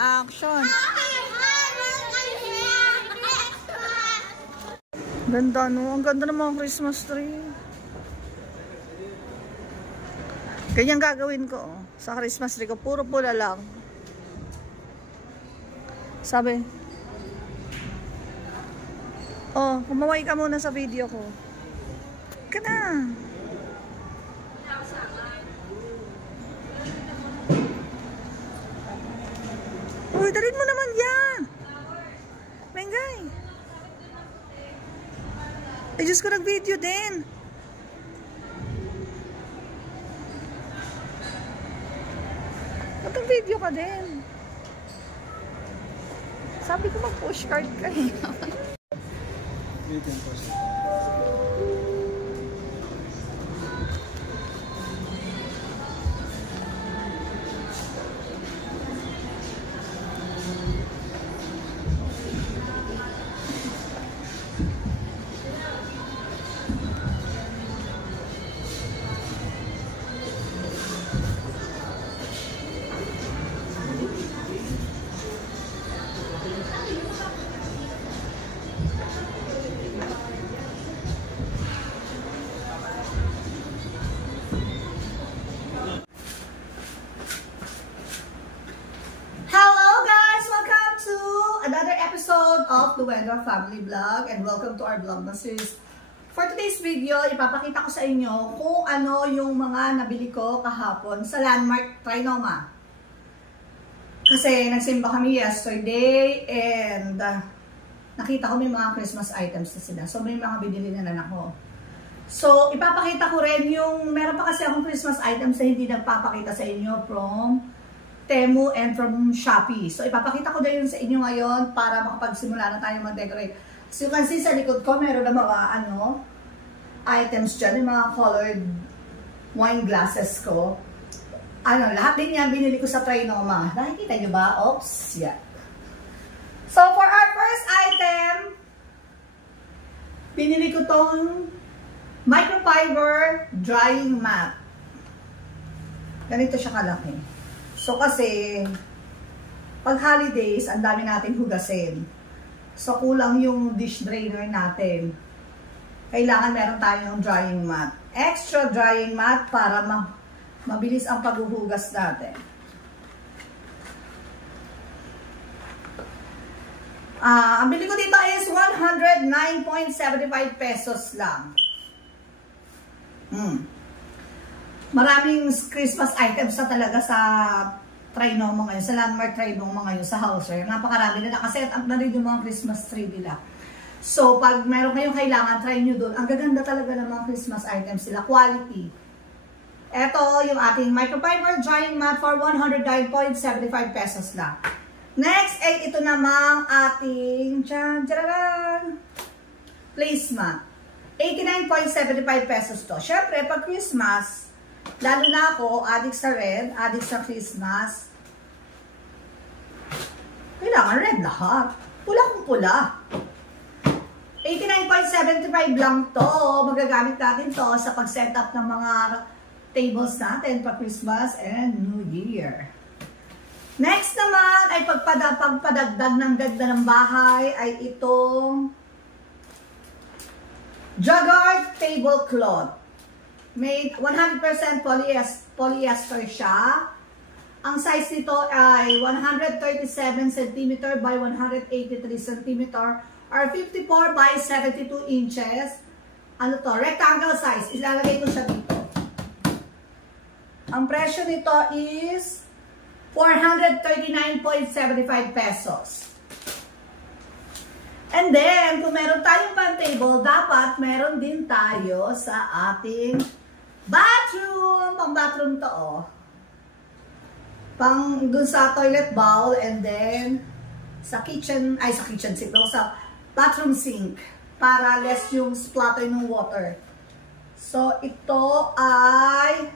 Action! Ganda, no? Ang ganda ng mga Christmas tree. Ganyan gagawin ko, oh. Sa Christmas tree ko. Puro pula lang. Sabi. Oh, kumaway ka muna sa video ko. Ka na. Uy, dalhin mo naman yan. Mengay. Ay, Diyos ko, nag-video din. Nag-video ka din. Sabi ko mag-push card ka eh. Of the Weather Family Vlog, and welcome to our vlogmas. For today's video, ipapakita ko sa inyo kung ano yung mga nabili ko kahapon sa Landmark Trinoma. Kasi nagsimba kami yesterday and nakita ko may mga Christmas items na sila. So may mga binili na lang ako. So ipapakita ko rin yung, meron pa kasi akong Christmas items na hindi nagpapakita sa inyo from Temu and from Shopee. So, ipapakita ko na yun sa inyo ngayon para makapagsimula na tayo mag-decorate. So, you can see sa likod ko, meron na mga items dyan, yung mga colored wine glasses ko. Lahat din yan binili ko sa Trinoma. Nakikita nyo ba? Oops, yeah. So, for our first item, binili ko tong microfiber drying mat. Ganito siya kalaki. So, kasi, pag holidays, ang dami natin hugasin. So, kulang yung dish drainer natin. Kailangan meron tayong drying mat. Extra drying mat para mabilis ang paghuhugas natin. Ang bili ko dito is 109.75 pesos lang. Maraming Christmas items na talaga sa Trinoma ngayon, sa Landmark Trinoma ngayon, sa Hauser. Napakarami na nakaset up na rin yung mga Christmas tree nila. So, pag meron kayong kailangan, try nyo doon. Ang gaganda talaga ng mga Christmas items sila. Quality. Ito, yung ating microfiber drying mat for 109.75 pesos lang. Next, ay ito namang ating placemat. 89.75 pesos to. Syempre, pag Christmas, lalo na ako, addict sa red, addict sa Christmas. Kailangan red lahat. Pula kung pula. 89.75 lang to. Magagamit natin to sa pag-set up ng mga tables natin pa Christmas and New Year. Next naman ay pagpadagdag ng ganda ng bahay ay itong Jagard tablecloth. Made 100% polyester siya. Ang size nito ay 137 cm by 183 cm or 54 by 72 inches. Ano to? Rectangle size. Ilalagay ko siya dito. Ang presyo nito is 439.75 pesos. And then, kung meron tayong pan table, dapat meron din tayo sa ating bathroom. Pang bathroom to, oh. Pang dun sa toilet bowl, and then sa kitchen, sa kitchen sink, no? Sa bathroom sink, para less yung splatter ng water. So, ito ay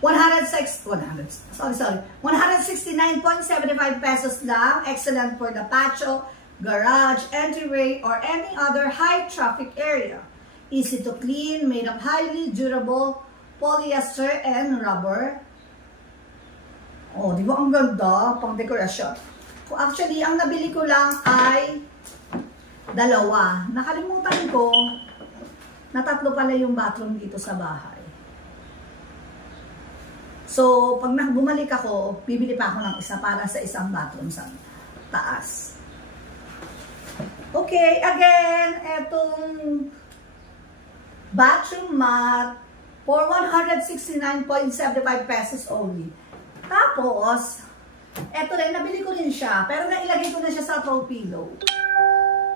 169.75 pesos lang. Excellent for the patio, garage, entryway, or any other high traffic area. Easy to clean, made of highly durable polyester and rubber. Oh, di ba ang ganda? Pang dekorasyon. Actually, ang nabili ko lang ay dalawa. Nakalimutan ko na tatlo pala yung bathroom dito sa bahay. So, pag bumalik ako, bibili pa ako ng isa para sa isang bathroom sa taas. Okay, again, etong bathroom mat for 169.75 pesos only. Tapos, eto rin, nabili ko rin siya, pero nailagay ko na siya sa throw pillow.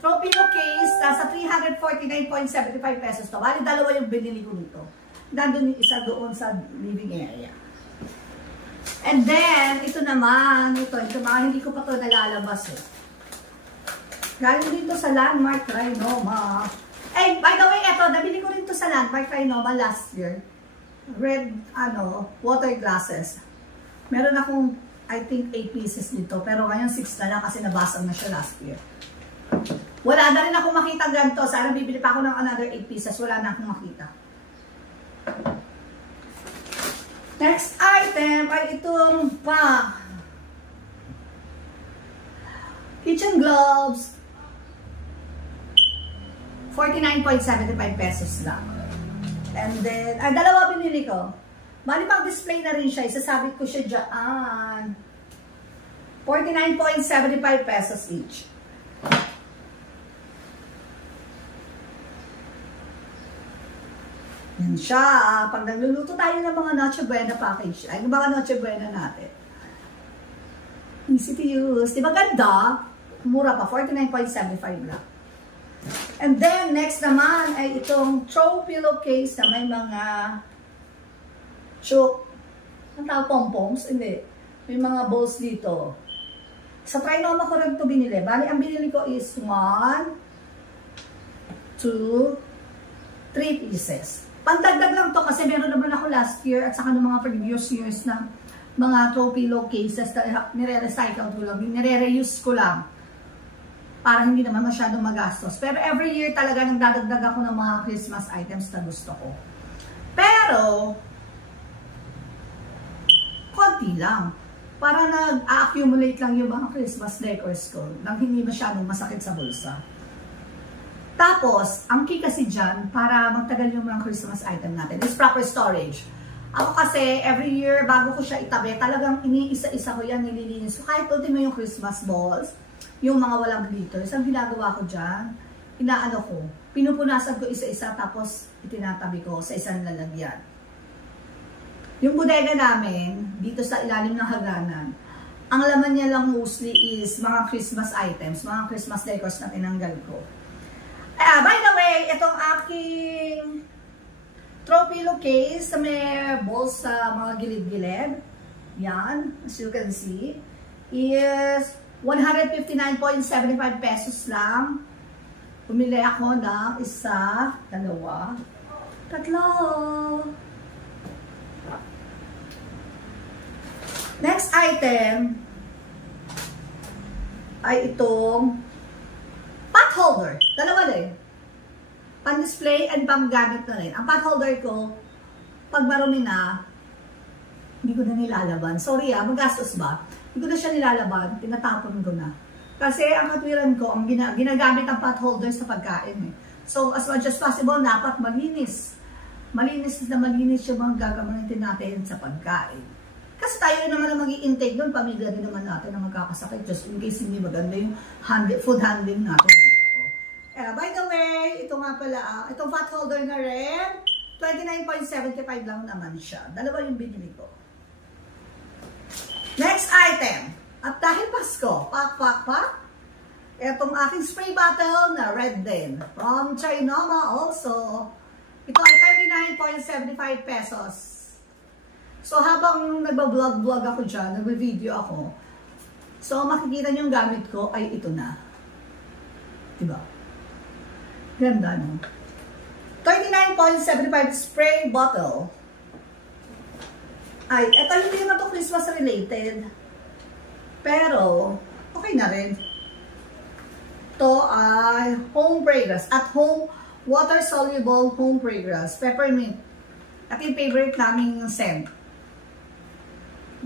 Throw pillow case, nasa 349.75 pesos to. Bali, dalawa yung binili ko nito. Nandun yung isa doon sa living area. And then, ito naman, ito mga hindi ko pa ito nalalabas eh. Galing dito sa Landmark Trinoma. Eh, by the way, ito, nabili ko rin ito sa Landmark Trinoma last year. Red, water glasses. Meron akong, I think, 8 pieces nito. Pero ngayon, 6 na lang kasi nabasag na siya last year. Wala na rin ako makita ganito. Sana bibili pa ako ng another 8 pieces. Wala na akong makita. Next item ay itong kitchen gloves. 49.75 pesos lang. And then, dalawa binili ko. Bali pang display na rin siya. Isasabit ko siya dyan. 49.75 pesos each. Yan siya. Pag nagluluto tayo ng mga Noche Buena package, ay, yung mga Noche Buena natin. Easy to use. Diba ganda? Mura pa. 49.75 lang. And then, next naman ay itong throw pillow case na may mga ang tawag pom-poms? Hindi. May mga balls dito. Sa Trinoma ko rin ito binili. Bali, ang binili ko is 1, 2, 3 pieces. Pandagdag lang to kasi meron naman ako last year at saka ng mga previous years na mga throw pillow cases na nire-recycle ko lang, nire-reuse ko lang para hindi naman masyadong magastos. Pero every year talaga nagdadagdag ako ng mga Christmas items na gusto ko. Pero, konti lang. Para nag-accumulate lang yung mga Christmas decors ko nang hindi masyadong masakit sa bulsa. Tapos, ang key kasi dyan, para magtagal yung mga Christmas item natin, is proper storage. Ako kasi, every year, bago ko siya itabi, talagang iniisa-isa ko yan, nililinis. So, kahit ultimo yung Christmas balls, yung mga walang glitters, ang ginagawa ko dyan, pinupunasan ko isa-isa, tapos itinatabi ko sa isang lalagyan. Yung bodega namin, dito sa ilalim ng haganan, ang laman niya lang mostly is mga Christmas items, mga Christmas decors na tinanggal ko. By the way, itong aking throw pillow case na may balls sa mga gilid-gilid, yan, as you can see, is 159.75 pesos lang. Pumili ako ng isa, dalawa, tatlo. Next item ay itong pot holder. Dalawa rin. Pan-display and pang-gamit na rin. Ang pot holder ko, pag marumi na, hindi ko na nilalaban. Sorry magastos ba? Hindi ko na siya nilalaban. Tinatapon ko na. Kasi ang katwiran ko, ang ginagamit ang pot holder sa pagkain. So, as much as possible, dapat malinis. Malinis na malinis yung mga gagamitin natin sa pagkain. Kasi tayo rin naman ang mag-i-intake doon, pamilya din naman natin na magkakasakit just in case hindi maganda yung food handling natin. By the way, ito nga pala, itong pot holder na rin, 29.75 lang naman siya. Dalawa yung binili ko. Next item. At dahil Pasko, pak, Etong aking spray bottle na red din. From Trinoma also. Ito ay 39.75 pesos. So habang nagbablog-vlog ako dyan, nagbe-video ako, so makikita nyo yung gamit ko ay ito na. Diba? Ganda, no? 39.75 spray bottle. Ay, ito hindi naman to Christmas related. Pero, okay na rin. Ito ay home fragrance. At home, water-soluble home fragrance. Peppermint. At yung favorite naming scent.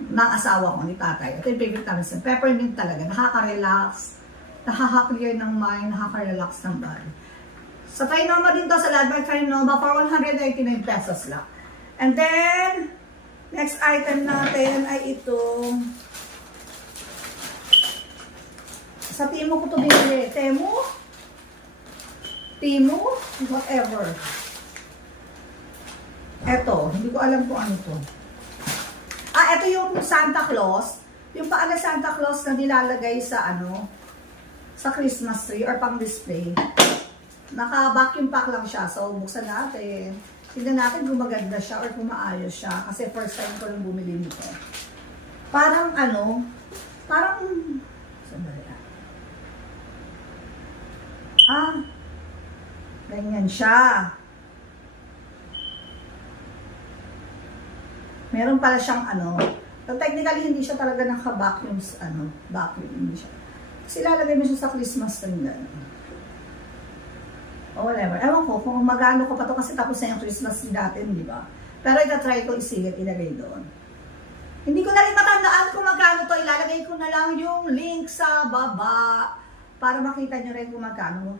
Ng asawa ko, ni tatay. Ito yung favorite namin scent. Peppermint talaga. Nakaka-relax. Nakaka-clear ng mind. Nakaka-relax ng body. Sa Trinoma din to, sa Landmark Trinoma, for 199 pesos lang. And then, next item natin ay itong, sa Temu ko ito binili. Temu, whatever. Eto, hindi ko alam kung ano to. Ah, ito yung Santa Claus. Yung paala Santa Claus na nilalagay sa ano, sa Christmas tree or pang display. Naka-vacuum pack lang siya. So, buksan natin. Tignan natin kung maganda siya or kung maayos siya. Kasi first time ko lang bumili nito. Parang ano, parang, sandali ganyan siya. Meron pala siyang ano, so technically hindi siya talaga naka-vacuum, vacuum, hindi siya. Kasi lalagay mo siya sa Christmas tree na. O whatever. Ewan ko kung magano ko pa to kasi tapos na yung Christmas tree natin, di ba? Pero itatry ko isilip, ilagay doon. Hindi ko na rin matandaan kung magkano to. Ilalagay ko na lang yung link sa baba para makita nyo rin kung magkano.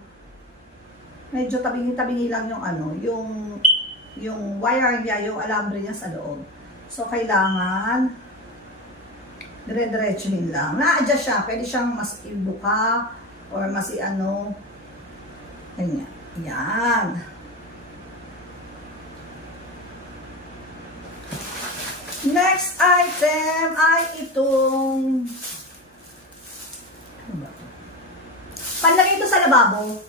Medyo tabingi-tabingi lang yung ano, yung wire niya, yung alambre niya sa loob. So, kailangan dire-diretsuhin lang. Na-adjust siya. Pwede siyang mas ibuka or mas i-ano. Ganyan. Yan. Next item ay itong panlagay ito sa lababo.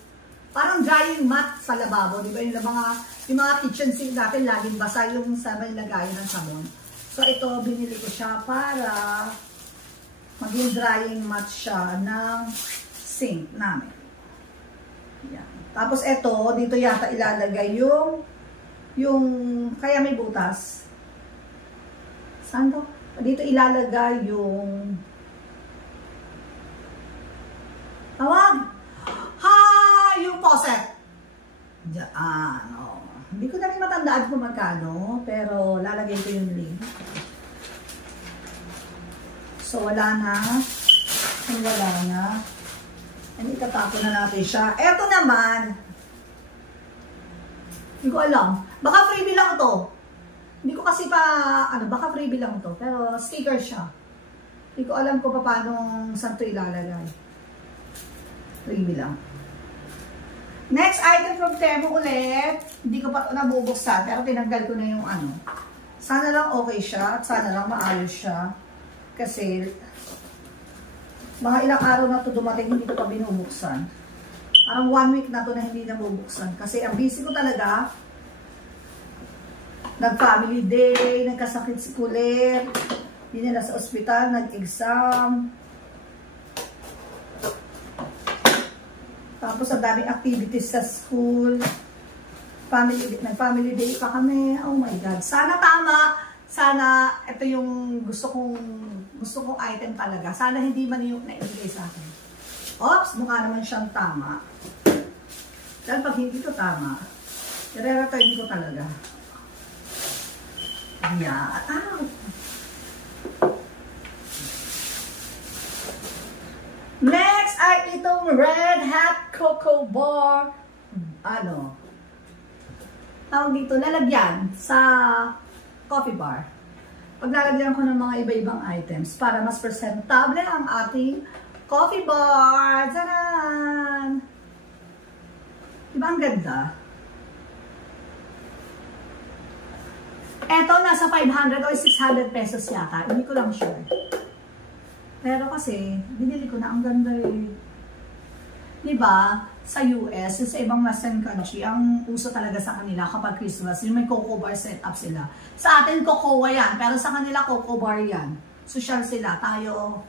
Parang drying mat sa lababo. Di ba yung mga kitchen sink natin laging basa yung sa may lagayan ng sabon. So ito, binili ko siya para maging drying mat siya ng sink namin. Yan. Tapos ito, dito yata ilalagay yung kaya may butas. Saan to? Dito ilalagay yung tawag! Yung faucet. Diyan. Oh. Hindi ko na rin matandaan kung magkano, pero lalagay ko yung link. So, wala na. Kung wala na. And itatapon na natin siya. Eto naman. Hindi ko alam. Baka freebie lang to. Hindi ko kasi baka freebie lang to. Pero sticker siya. Hindi ko alam kung paano saan to ilalagay. Freebie lang. Next item from Temu ulit. Hindi ko pa ito nabubuksan, pero tinanggal ko na yung ano. Sana lang okay siya at sana lang maayos siya. Kasi mga ilang araw na ito dumating, hindi ko pa binubuksan. Parang 1 week na ito na hindi nabubuksan. Kasi ang busy ko talaga. Nag-family day, nagkasakit si Kulit. Dinala sa ospital, nag-exam. Tapos ang daming activities sa school. Nag-family day pa kami. Oh my God. Sana tama. Sana ito yung gusto kong item talaga. Sana hindi man yung naibigay sa akin. Oops, mukha naman siyang tama. Dahil pag hindi ito tama, i-re-return ko talaga. Yan. Next ay itong Red Hat Cocoa Bar. Ano? Tawag dito, lalagyan sa coffee bar. Paglalagyan ko ng mga iba-ibang items para mas presentable ang ating coffee bar. Taran! Diba ang ganda? Eto, nasa 500 o 600 pesos yata. Hindi ko lang sure. Pero kasi, binili ko na, ang ganda eh. Diba? Sa US, sa ibang western country, ang uso talaga sa kanila kapag Christmas, yung may cocoa bar setup sila. Sa atin, cocoa yan, pero sa kanila, cocoa bar yan. Social sila, tayo,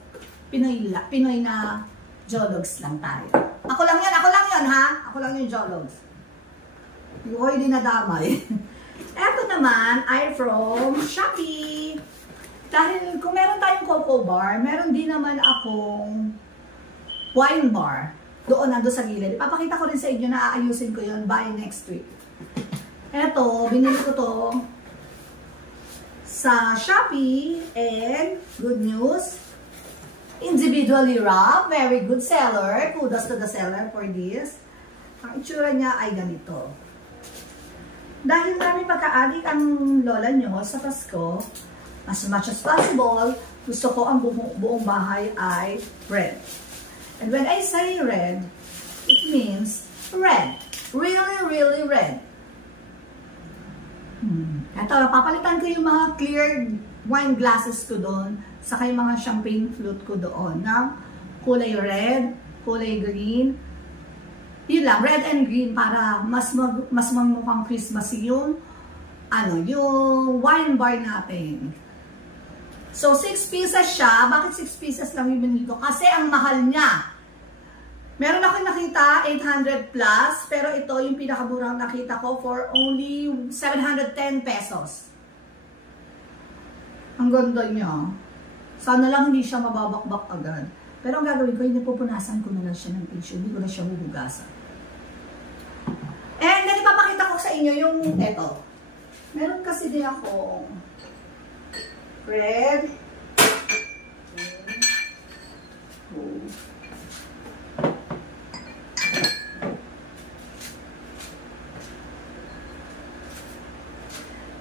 Pinoy na jologs lang tayo. Ako lang yan ha? Ako lang yung jologs. Hindi ko hindi nadamay. Eto naman ay from Shopee. Dahil kung meron tayong cocoa bar, meron din naman akong wine bar. Doon, nando sa gilid. Ipapakita ko rin sa inyo na aayusin ko yun by next week. Eto, binili ko to sa Shopee and good news, individually wrapped, very good seller. Kudos to the seller for this. Ang itsura niya ay ganito. Dahil marami pagka-adik ang lola nyo sa Pasko, as much as possible, gusto ko ang buong bahay ay red. And when I say red, it means red. Really, really red. Ito, papalitan ko yung mga clear wine glasses ko doon, saka yung mga champagne flute ko doon na kulay red, kulay green. Yun lang, red and green para mas magmukhang Christmassy yung yung wine bar natin. So, 6 pieces siya. Bakit 6 pieces lang yung binili ko? Kasi ang mahal niya. Meron ako nakita 800 plus, pero ito yung pinakamurang nakita ko for only 710 pesos. Ang ganda niya. Sana lang hindi siya mababakbak agad. Pero ang gagawin ko, hindi pupunasan ko na lang siya ng tissue. Hindi ko na siya huhugasan. And then, ipapakita ko sa inyo yung eto. Meron kasi din akong red.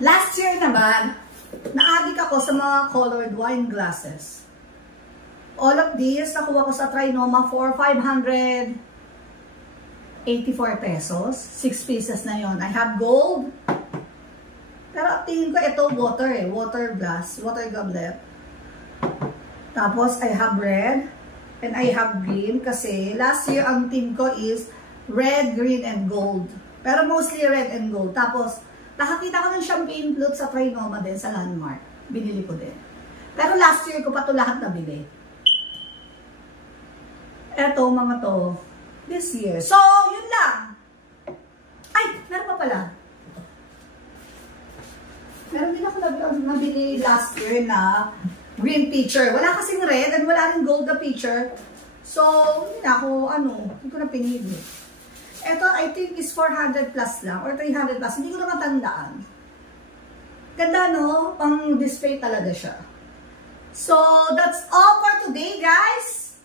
Last year naman, na-addict ako sa mga colored wine glasses. All of these, nakuha ko sa Trinoma for 584 pesos. 6 pieces na yon. I have gold. Pero tingin ko ito water water glass, water goblet. Tapos I have red and I have green kasi last year ang team ko is red, green, and gold. Pero mostly red and gold. Tapos nakakita ko ng champagne flute sa Trinoma din, sa Landmark. Binili ko din. Pero last year ko pa ito lahat nabili. Eto, mga to. This year. So, yun lang. Ay, meron pa pala. Meron din ako nabili last year na green pitcher. Wala kasing red and wala rin gold na pitcher. So, yun ako, hindi ko na pinili. Ito, I think is 400 plus lang or 300 plus. Hindi ko na matandaan. Ganda, no? Pang display talaga siya. So, that's all for today, guys.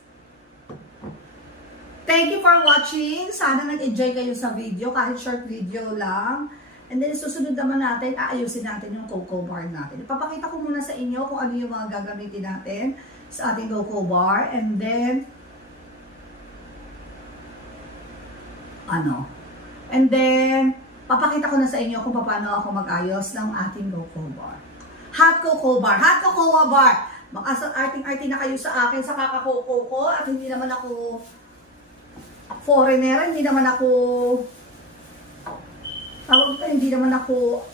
Thank you for watching. Sana nag-enjoy kayo sa video, kahit short video lang. And then, susunod naman natin, aayusin natin yung cocoa bar natin. Ipapakita ko muna sa inyo kung ano yung mga gagamitin natin sa ating cocoa bar. And then, papakita ko na sa inyo kung paano ako mag-ayos ng ating cocoa bar. Hot cocoa bar. Hot cocoa bar. Baka sa arting-arting na kayo sa akin sa kaka-cocoa ko at hindi naman ako foreigner, hindi naman ako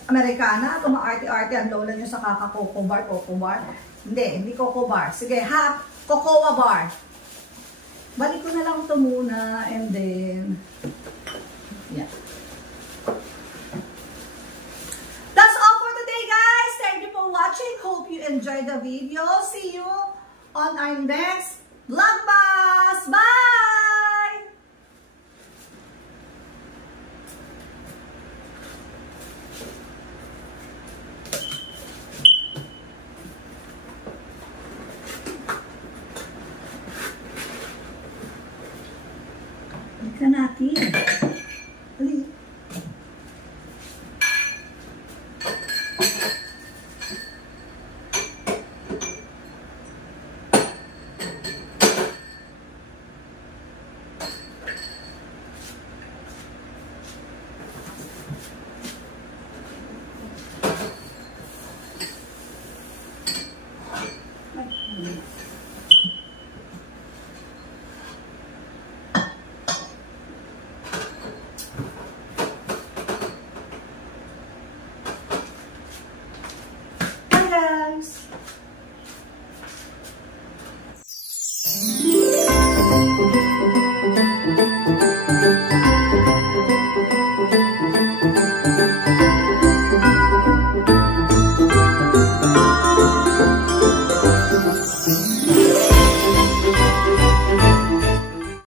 Amerikana, at umaarte-arte ang lola nyo sa kaka-cocoa bar, cocoa bar. Hindi cocoa bar. Sige, hot cocoa bar. Balik ko na lang ito muna and then, yeah. That's all for today, guys. Thank you for watching. Hope you enjoyed the video. See you on our next vlogmas. Bye! Natin.